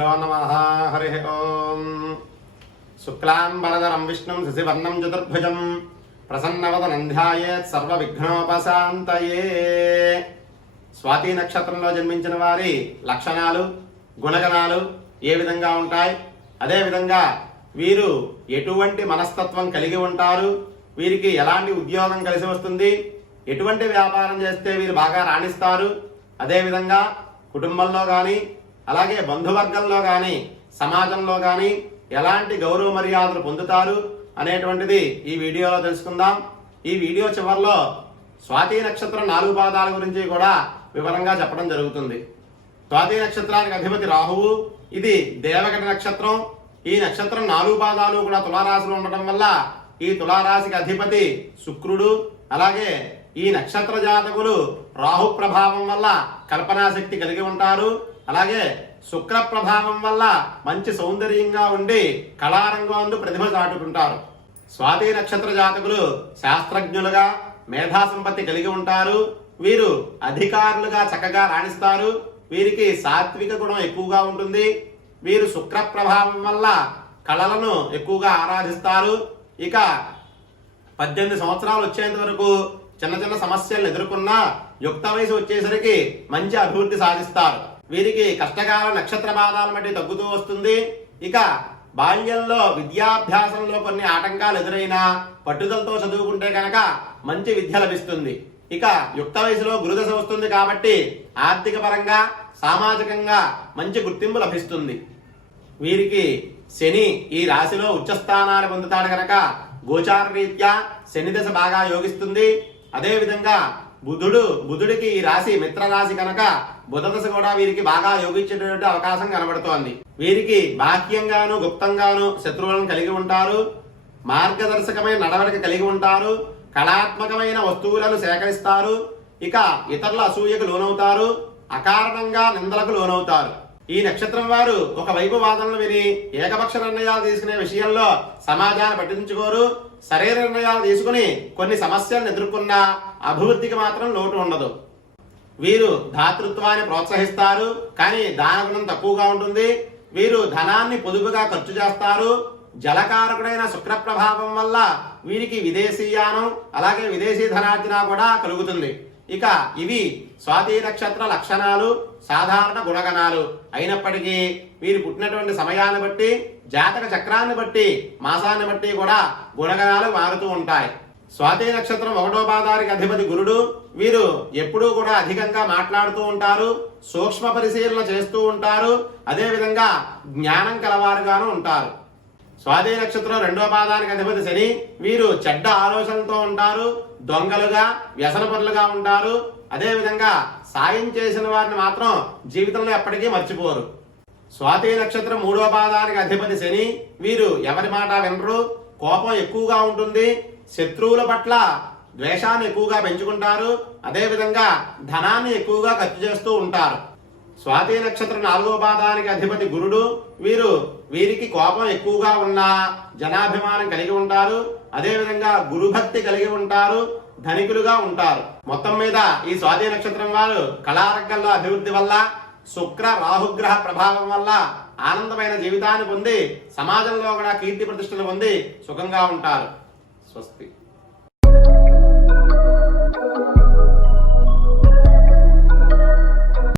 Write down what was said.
శ్రీగురుభ్యో నమః. హరి ఓం. శుక్లాంబరధరం విష్ణుం శశివర్ణం చతుర్భుజం ప్రసన్నవదనం ధ్యాయేత్ సర్వవిఘ్నోపశాంతయే. స్వాతి నక్షత్రంలో జన్మించిన వారి లక్షణాలు గుణగణాలు ఏ విధంగా ఉంటాయి, అదేవిధంగా వీరు ఎటువంటి మనస్తత్వం కలిగి ఉంటారు, వీరికి ఎలాంటి ఉద్యోగం కలిసి వస్తుంది, ఎటువంటి వ్యాపారం చేస్తే వీరు బాగా రాణిస్తారు, అదేవిధంగా కుటుంబంలో కానీ అలాగే బంధువర్గంలో కానీ సమాజంలో కానీ ఎలాంటి గౌరవ మర్యాదలు పొందుతారు అనేటువంటిది ఈ వీడియోలో తెలుసుకుందాం. ఈ వీడియో చివరిలో స్వాతి నక్షత్రం 4 పాదాల గురించి కూడా వివరంగా చెప్పడం జరుగుతుంది. స్వాతి నక్షత్రానికి అధిపతి రాహువు, ఇది దేవగట నక్షత్రం. ఈ నక్షత్రం 4 పాదాలు కూడా తులారాశిలో ఉండటం వల్ల ఈ తులారాశికి అధిపతి శుక్రుడు. అలాగే ఈ నక్షత్ర జాతకులు రాహు ప్రభావం వల్ల కల్పనాశక్తి కలిగి ఉంటారు. అలాగే శుక్ర ప్రభావం వల్ల మంచి సౌందర్యంగా ఉండి కళారంగంలో ప్రతిభ చాటుకుంటారు. స్వాతి నక్షత్ర జాతకులు శాస్త్రజ్ఞులుగా మేధా సంపత్తి కలిగి ఉంటారు. వీరు అధికారులుగా చక్కగా రాణిస్తారు. వీరికి సాత్విక గుణం ఎక్కువగా ఉంటుంది. వీరు శుక్ర ప్రభావం వల్ల కళలను ఎక్కువగా ఆరాధిస్తారు. ఇక 18 సంవత్సరాలు వచ్చేంత వరకు చిన్న చిన్న సమస్యలను ఎదుర్కొన్నా యుక్త వయసు వచ్చేసరికి మంచి అభివృద్ధి సాధిస్తారు. వీరికి కష్టకాల నక్షత్ర బాధాల మధ్య తగ్గుతూ వస్తుంది. ఇక బాల్యంలో విద్యాభ్యాసంలో కొన్ని ఆటంకాలు ఎదురైనా పట్టుదలతో చదువుకుంటే కనుక మంచి విద్య లభిస్తుంది. ఇక యుక్త వయసులో గురుదశ వస్తుంది కాబట్టి ఆర్థిక పరంగా సామాజికంగా మంచి గుర్తింపు లభిస్తుంది. వీరికి శని ఈ రాశిలో ఉచ్చస్థానాన్ని పొందుతాడు కనుక గోచార రీత్యా శని దశ బాగా యోగిస్తుంది. అదేవిధంగా బుధుడికి ఈ రాశి మిత్ర రాశి కనుక బుధ దశ కూడా వీరికి బాగా యోగించేటువంటి అవకాశం కనబడుతోంది. వీరికి బాహ్యంగాను గుప్తంగాను శత్రువులను కలిగి ఉంటారు. మార్గదర్శకమైన నడవడిక కలిగి ఉంటారు. కళాత్మకమైన వస్తువులను సేకరిస్తారు. ఇక ఇతరుల అసూయకు లోనవుతారు. అకారణంగా నిందలకు లోనవుతారు. ఈ నక్షత్రం వారు ఒకవైపు వాదనలు విని ఏకపక్ష నిర్ణయాలు తీసుకునే విషయంలో సమాజాన్ని పట్టించుకోరు. సరైన నిర్ణయాలు తీసుకుని కొన్ని సమస్యలను ఎదుర్కొన్న అభివృద్ధికి మాత్రం లోటు ఉండదు. వీరు దాతృత్వాన్ని ప్రోత్సహిస్తారు, కానీ దానగుణం తక్కువగా ఉంటుంది. వీరు ధనాన్ని పొదుపుగా ఖర్చు చేస్తారు. జలకారకుడైన శుక్ర ప్రభావం వల్ల వీరికి విదేశీయానం అలాగే విదేశీ ధనార్జన కూడా కలుగుతుంది. ఇక ఇవి స్వాతి నక్షత్ర లక్షణాలు, సాధారణ గుణగణాలు. అయినప్పటికీ వీరు పుట్టినటువంటి సమయాన్ని బట్టి, జాతక చక్రాన్ని బట్టి, మాసాన్ని బట్టి కూడా గుణగణాలు మారుతూ ఉంటాయి. స్వాతి నక్షత్రం 1వ పాదానికి అధిపతి గురుడు. వీరు ఎప్పుడూ కూడా అధికంగా మాట్లాడుతూ ఉంటారు, సూక్ష్మ పరిశీలన చేస్తూ ఉంటారు. అదేవిధంగా జ్ఞానం కలవారుగాను ఉంటారు. స్వాతి నక్షత్రం 2వ పాదానికి అధిపతి శని. వీరు చెడ్డ ఆలోచనలతో ఉంటారు, దొంగలుగా వ్యసనపరులుగా ఉంటారు. అదేవిధంగా సాయం చేసిన వారిని మాత్రం జీవితంలో ఎప్పటికీ మర్చిపోరు. స్వాతి నక్షత్రం 3వ పాదానికి అధిపతి శని. వీరు ఎవరి మాట వినరు, కోపం ఎక్కువగా ఉంటుంది, శత్రువుల పట్ల ద్వేషాన్ని ఎక్కువగా పెంచుకుంటారు. అదేవిధంగా ధనాన్ని ఎక్కువగా ఖర్చు చేస్తూ ఉంటారు. స్వాతి నక్షత్రం 4వ పాదానికి అధిపతి గురుడు. వీరికి కోపం ఎక్కువగా ఉన్న జనాభిమానం కలిగి ఉంటారు. అదేవిధంగా గురుభక్తి కలిగి ఉంటారు, ధనికులుగా ఉంటారు. మొత్తం మీద ఈ స్వాతి నక్షత్రం వారు కళారంగంలో అభివృద్ధి వల్ల, శుక్ర రాహుగ్రహ ప్రభావం వల్ల ఆనందమైన జీవితాన్ని పొంది సమాజంలో కూడా కీర్తి ప్రతిష్టలు పొంది సుఖంగా ఉంటారు. స్వస్తి.